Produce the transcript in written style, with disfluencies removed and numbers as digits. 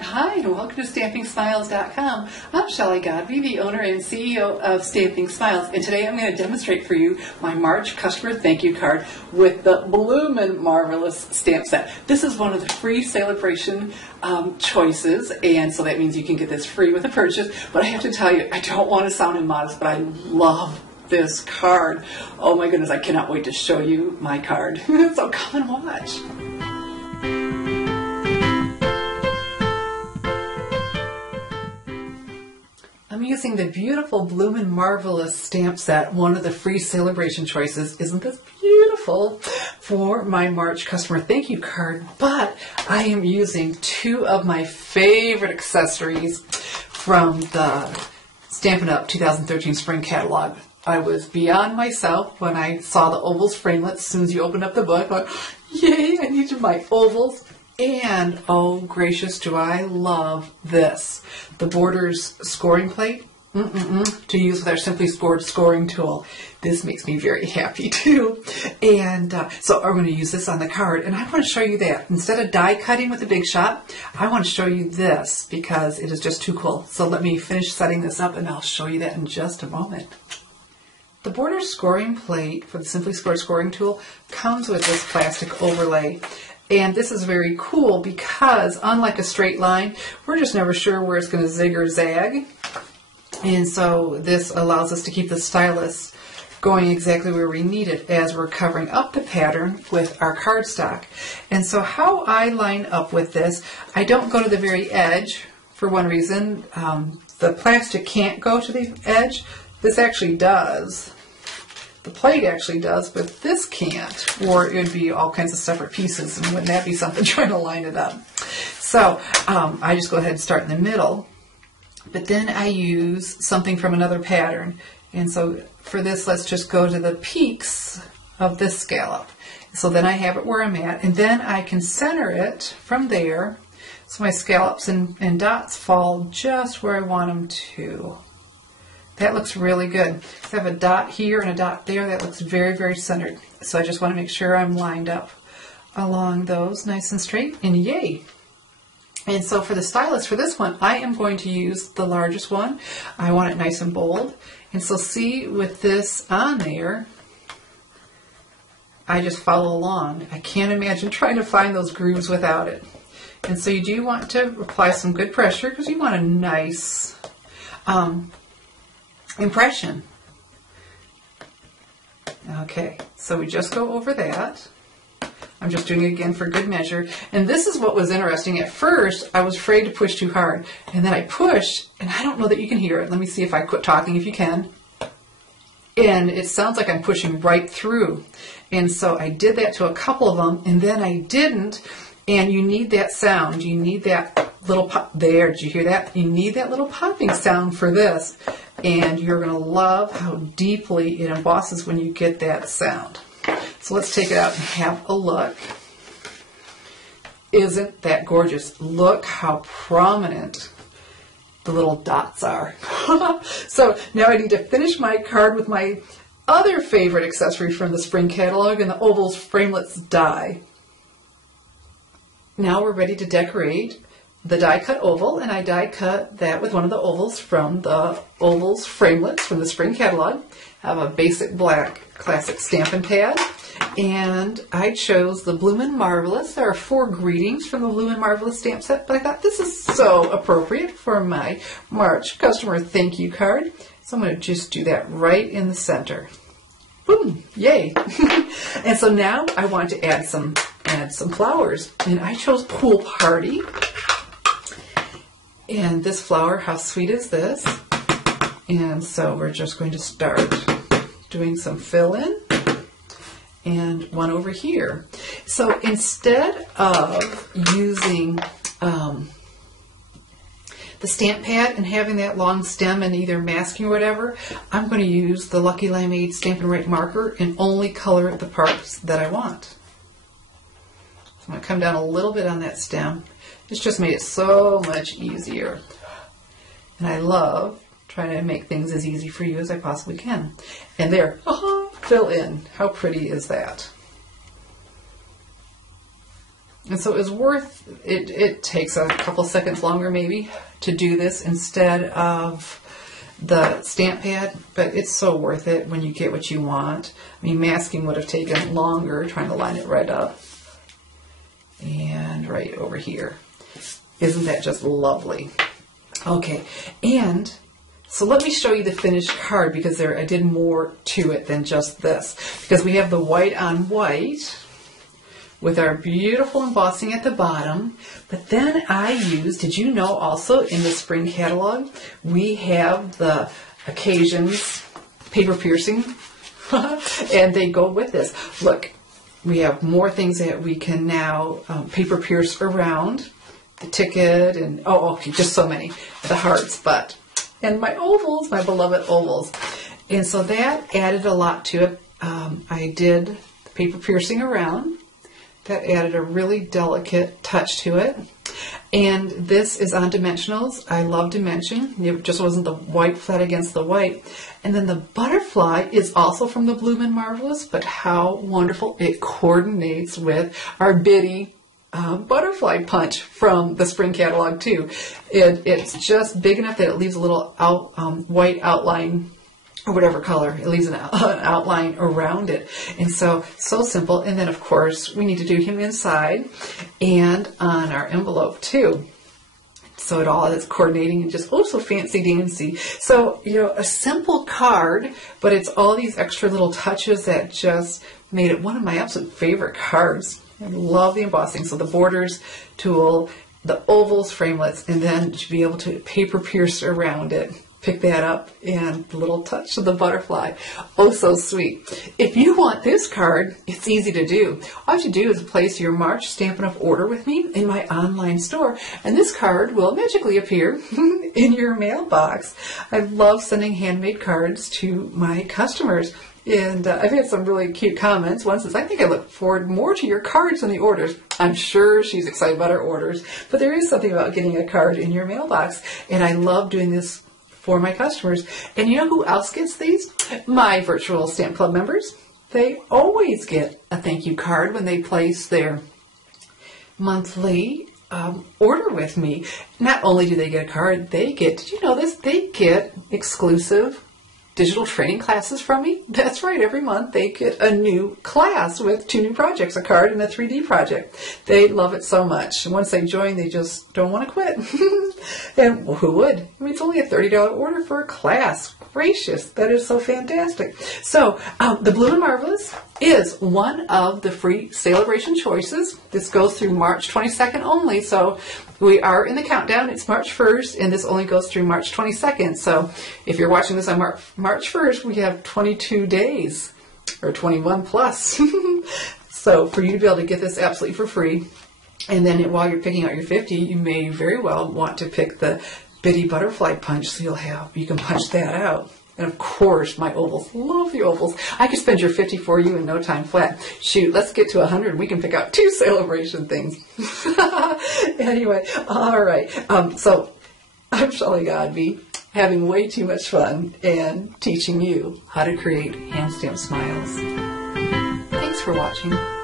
Hi, and welcome to StampingSmiles.com. I'm Shelley Godby, the owner and CEO of Stamping Smiles, and today I'm going to demonstrate for you my March customer thank you card with the Bloomin Marvelous stamp set. This is one of the free Sale-a-bration choices, and so that means you can get this free with a purchase. But I have to tell you, I don't want to sound immodest, but I love this card. Oh my goodness, I cannot wait to show you my card. So come and watch. I'm using the beautiful Bloomin Marvelous stamp set, one of the free Sale-a-bration choices. Isn't this beautiful? For my March customer thank you card, but I am using two of my favorite accessories from the Stampin Up 2013 spring catalog. I was beyond myself when I saw the ovals framelits. As soon as you opened up the book, I thought, yay, I needed my ovals. And, oh gracious, do I love this. The Borders scoring plate to use with our Simply Scored scoring tool. This makes me very happy too. And so I'm going to use this on the card. And I want to show you that. Instead of die cutting with the Big Shot, I want to show you this because it is just too cool. So let me finish setting this up and I'll show you that in just a moment. The Borders scoring plate for the Simply Scored scoring tool comes with this plastic overlay. And this is very cool because, unlike a straight line, we're just never sure where it's going to zig or zag. And so this allows us to keep the stylus going exactly where we need it as we're covering up the pattern with our cardstock. And so how I line up with this, I don't go to the very edge for one reason. The plastic can't go to the edge. This actually does. The plate actually does, but this can't, or it would be all kinds of separate pieces, and wouldn't that be something trying to line it up? So I just go ahead and start in the middle, but then I use something from another pattern. And so for this, let's just go to the peaks of this scallop. So then I have it where I'm at, and then I can center it from there, so my scallops and dots fall just where I want them to. That looks really good. I have a dot here and a dot there. That looks very, very centered. So I just want to make sure I'm lined up along those nice and straight, and yay! And so for the stylus for this one, I am going to use the largest one. I want it nice and bold. And so see, with this on there, I just follow along. I can't imagine trying to find those grooves without it. And so you do want to apply some good pressure because you want a nice impression. Okay, so we just go over that. I'm just doing it again for good measure. And this is what was interesting. At first, I was afraid to push too hard. And then I pushed, and I don't know that you can hear it. Let me see if I quit talking, if you can. And it sounds like I'm pushing right through. And so I did that to a couple of them, and then I didn't. And you need that sound. You need that little pop. There, did you hear that? You need that little popping sound for this. And you're going to love how deeply it embosses when you get that sound. So let's take it out and have a look. Isn't that gorgeous? Look how prominent the little dots are. So now I need to finish my card with my other favorite accessory from the spring catalog and the ovals framelits die. Now we're ready to decorate the die cut oval, and I die cut that with one of the ovals from the ovals framelits from the spring catalog. I have a basic black classic Stampin' pad, and I chose the Bloomin Marvelous. There are 4 greetings from the Bloomin Marvelous stamp set, but I thought this is so appropriate for my March customer thank you card. So I'm going to just do that right in the center. Boom! Yay! And so now I want to add some flowers, and I chose Pool Party. And this flower, how sweet is this? And so we're just going to start doing some fill in and one over here. So instead of using the stamp pad and having that long stem and either masking or whatever, I'm going to use the Lucky Limeade Stampin' Right marker and only color the parts that I want. So I'm going to come down a little bit on that stem. It's just made it so much easier. And I love trying to make things as easy for you as I possibly can. And there, fill in. How pretty is that? And so it was worth it. It takes a couple seconds longer maybe to do this instead of the stamp pad, but it's so worth it when you get what you want. I mean, masking would have taken longer, trying to line it right up and right over here. Isn't that just lovely? Okay, and so let me show you the finished card, because I did more to it than just this, because we have the white on white with our beautiful embossing at the bottom. But then I used, did you know also in the spring catalog, we have the Occaions paper piercing, and they go with this. Look, we have more things that we can now paper pierce around the ticket, and okay, just so many, the hearts, and my ovals, my beloved ovals. And so that added a lot to it. I did the paper piercing around. That added a really delicate touch to it. And this is on Dimensionals. I love Dimension. It just wasn't the white flat against the white. And then the butterfly is also from the Bloomin Marvelous, but how wonderful it coordinates with our bitty butterfly punch from the spring catalog too. It's just big enough that it leaves a little white outline, or whatever color, it leaves an outline around it. And so simple. And then of course we need to do him inside and on our envelope too. So it all is coordinating and just so fancy dancy. So, you know, a simple card, but it's all these extra little touches that just made it one of my absolute favorite cards. I love the embossing. So the borders tool, the ovals, framelits, and then to be able to paper pierce around it. Pick that up, and the little touch of the butterfly. Oh, so sweet. If you want this card, it's easy to do. All you have to do is place your March Stampin' Up! Order with me in my online store, and this card will magically appear in your mailbox. I love sending handmade cards to my customers. And I've had some really cute comments. One says, I think I look forward more to your cards than the orders. I'm sure she's excited about her orders, but there is something about getting a card in your mailbox, and I love doing this for my customers. And you know who else gets these? My virtual Stamp Club members. They always get a thank you card when they place their monthly order with me. Not only do they get a card, they get, did you know this? They get exclusive digital training classes from me. That's right, every month they get a new class with 2 new projects, a card and a 3D project. They love it so much. And once they join, they just don't want to quit. And who would? I mean, it's only a $30 order for a class. Gracious, that is so fantastic. So the Bloomin Marvelous is one of the free Sale-a-bration choices. This goes through March 22nd only, so we are in the countdown. It's March 1st, and this only goes through March 22nd. So if you're watching this on March 1st, we have 22 days, or 21 plus. So for you to be able to get this absolutely for free, and then while you're picking out your 50, you may very well want to pick the bitty butterfly punch, so you can punch that out. And of course, my ovals. Love the ovals. I could spend your 50 for you in no time flat. Shoot, let's get to 100. We can pick out 2 Sale-a-bration things. Anyway, all right. So I'm Shelley Godby, having way too much fun and teaching you how to create hand stamp smiles. Thanks for watching.